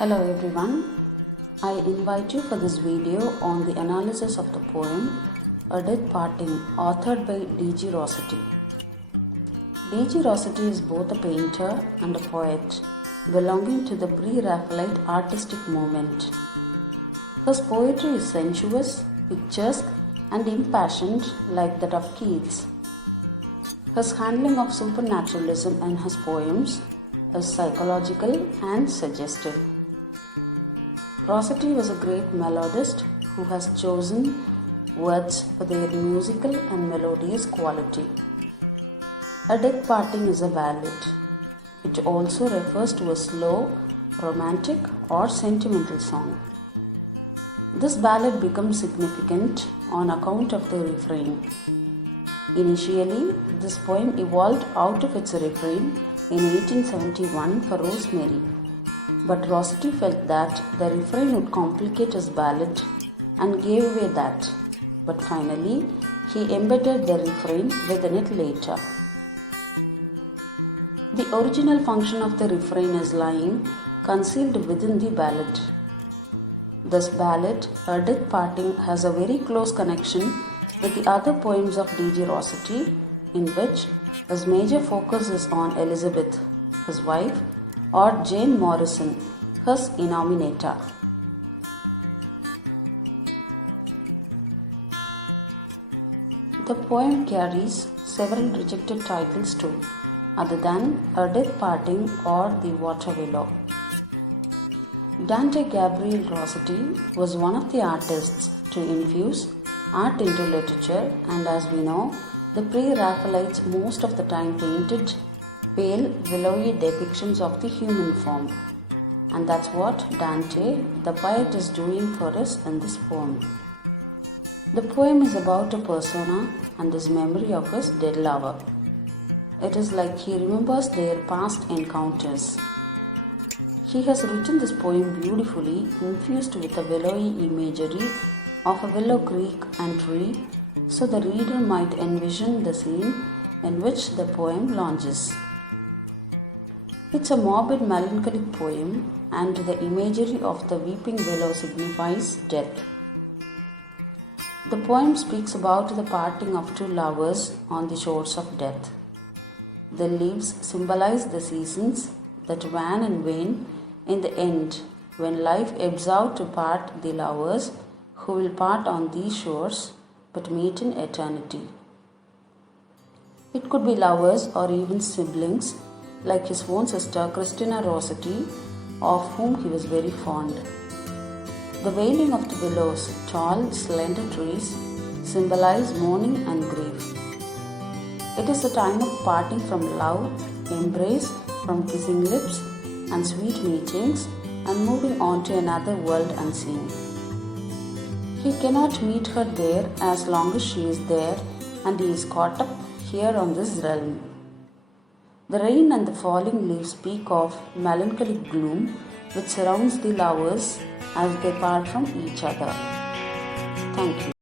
Hello everyone, I invite you for this video on the analysis of the poem A Death Parting, authored by D.G. Rossetti. D.G. Rossetti is both a painter and a poet belonging to the pre-Raphaelite artistic movement. His poetry is sensuous, picturesque and impassioned like that of Keats. His handling of supernaturalism in his poems is psychological and suggestive. Rossetti was a great melodist who has chosen words for their musical and melodious quality. A Death Parting is a ballad. It also refers to a slow, romantic or sentimental song. This ballad becomes significant on account of the refrain. Initially, this poem evolved out of its refrain in 1871 for Rosemary, but Rossetti felt that the refrain would complicate his ballad and gave away that, but finally he embedded the refrain within it later. The original function of the refrain is lying concealed within the ballad. This ballad, A Death Parting, has a very close connection with the other poems of D.G. Rossetti, in which his major focus is on Elizabeth, his wife, or Jane Morrison, his innominata. The poem carries several rejected titles too, other than A Death Parting or The Water Willow. Dante Gabriel Rossetti was one of the artists to infuse art into literature, and as we know, the pre-Raphaelites most of the time painted pale, willowy depictions of the human form. And that's what Dante, the poet, is doing for us in this poem. The poem is about a persona and his memory of his dead lover. It is like he remembers their past encounters. He has written this poem beautifully, infused with a willowy imagery of a willow creek and tree, so the reader might envision the scene in which the poem launches. It's a morbid, melancholic poem, and the imagery of the weeping willow signifies death. The poem speaks about the parting of two lovers on the shores of death. The leaves symbolize the seasons that wane and wane in the end, when life ebbs out to part the lovers who will part on these shores but meet in eternity. It could be lovers or even siblings, like his own sister Christina Rossetti, of whom he was very fond. The wailing of the willows, tall, slender trees, symbolize mourning and grief. It is a time of parting from love, embrace, from kissing lips and sweet meetings, and moving on to another world unseen. He cannot meet her there as long as she is there, and he is caught up here on this realm. The rain and the falling leaves speak of melancholic gloom which surrounds the lovers as they part from each other. Thank you.